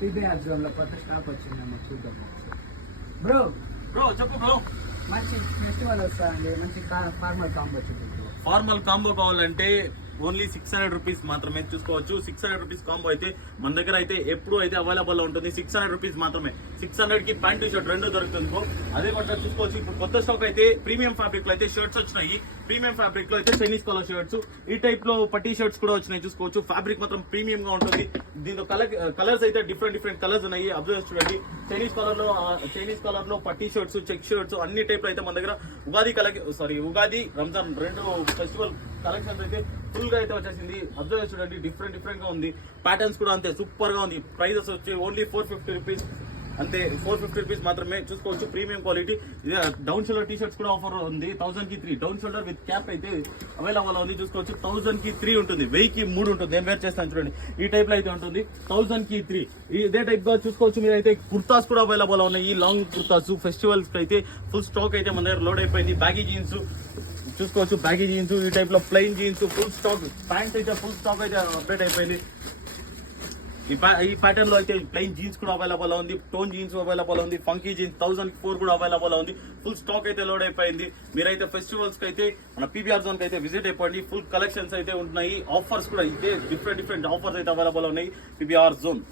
PBR zone లో కొత్త stock వచ్చిందమ్మా, చూద్దాం. బ్రో చెప్పు బ్రో. మంచి ఫెస్టివల్ వస్తాయండి, మంచి ఫార్మల్ కాంబో వచ్చింది. ఫార్మల్ కాంబో కావాలంటే ఓన్లీ 600 రూపీస్ మాత్రమే చూసుకోవచ్చు. 600 రూపీస్ కాంబో అయితే మన దగ్గర అయితే ఎప్పుడు అయితే అవైలబుల్ ఉంటుంది. 600 రూపీస్ మాత్రమే. 600 కి ప్యాంట్ షర్ట్ రెండు దొరుకుతుంది బ్రో. అదే మాట చూసుకోవచ్చు. ఇప్పుడు కొత్త స్టాక్ అయితే ప్రీమియం ఫ్యాబ్రిక్ లో అయితే షర్ట్స్ వచ్చినాయి. ప్రీమియం ఫ్యాబ్రిక్ లో అయితే చైనీస్ కలర్ షర్ట్స్, ఈ టైప్ లో పట్టీ షర్ట్స్ కూడా వచ్చినాయి చూసుకోవచ్చు. ఫ్యాబ్రిక్ మాత్రం ప్రీమియం గా ఉంటుంది. దీంతో కలర్స్ అయితే డిఫరెంట్ కలర్స్ ఉన్నాయి. అబ్జర్వ్ చూడండి. చైనీస్ కలర్ లో పట్టీ షర్ట్స్, చెక్ షర్ట్స్ అన్ని టైప్ లో అయితే మన దగ్గర ఉగాది రంజాన్ రెండు ఫెస్టివల్ కలెక్షన్స్ అయితే ఫుల్ గా అయితే వచ్చేసింది. అబ్జర్వ్ చూడండి. డిఫరెంట్ గా ఉంది. ప్యాటర్న్స్ కూడా అంతే సూపర్ గా ఉంది. ప్రైజెస్ వచ్చి ఓన్లీ 450 రూపీస్ అంతే. 450 రూపీస్ మాత్రమే చూసుకోవచ్చు. Premium quality. Down shoulder T shirts కూడా ఆఫర్ ఉంది. 1000 కి 3 డౌన్ షోల్డర్ విత్ క్యాప్ అయితే అవైలబుల్ ఉంది చూసుకోవచ్చు. 1000 కి 3 ఉంటుంది. 1000 కి 3 ఉంటుంది. నేను వేర్ చేస్తాను చూడండి. ఈ టైప్ లో అయితే ఉంటుంది. 1000 కి 3 ఇదే టైప్ గా చూసుకోవచ్చు. మీరు అయితే కుర్తాస్ కూడా అవైలబుల్ ఉన్నాయి. ఈ లాంగ్ కుర్తాస్ ఫెస్టివల్స్ కి అయితే ఫుల్ స్టాక్ అయితే మన దగ్గర లోడ్ అయిపోయింది. బ్యాగీ జీన్స్ చూసుకోవచ్చు. బ్యాగీ జీన్స్ ఈ టైప్ లో plain jeans full stock. Pant అయితే ఫుల్ స్టాక్ అయితే అప్డేట్ అయిపోయింది. ఈ ప్యాటర్న్ లో అయితే ప్లెయిన్ జీన్స్ కూడా అవైలబుల్ ఉంది. టోన్ జీన్స్ అవైలబుల్ ఉంది. ఫంకీ జీన్స్ 1004 కూడా అవైలబుల్ ఉంది. ఫుల్ స్టాక్ అయితే లోడ్ అయిపోయింది. మీరైతే ఫెస్టివల్స్ కి అయితే మన పీబీఆర్ జోన్ కి అయితే విజిట్ అయిపోయింది. ఫుల్ కలెక్షన్స్ అయితే ఉన్నాయి. ఆఫర్స్ కూడా ఇదే డిఫరెంట్ ఆఫర్స్ అయితే అవైలబుల్ ఉన్నాయి పీబీఆర్ జోన్.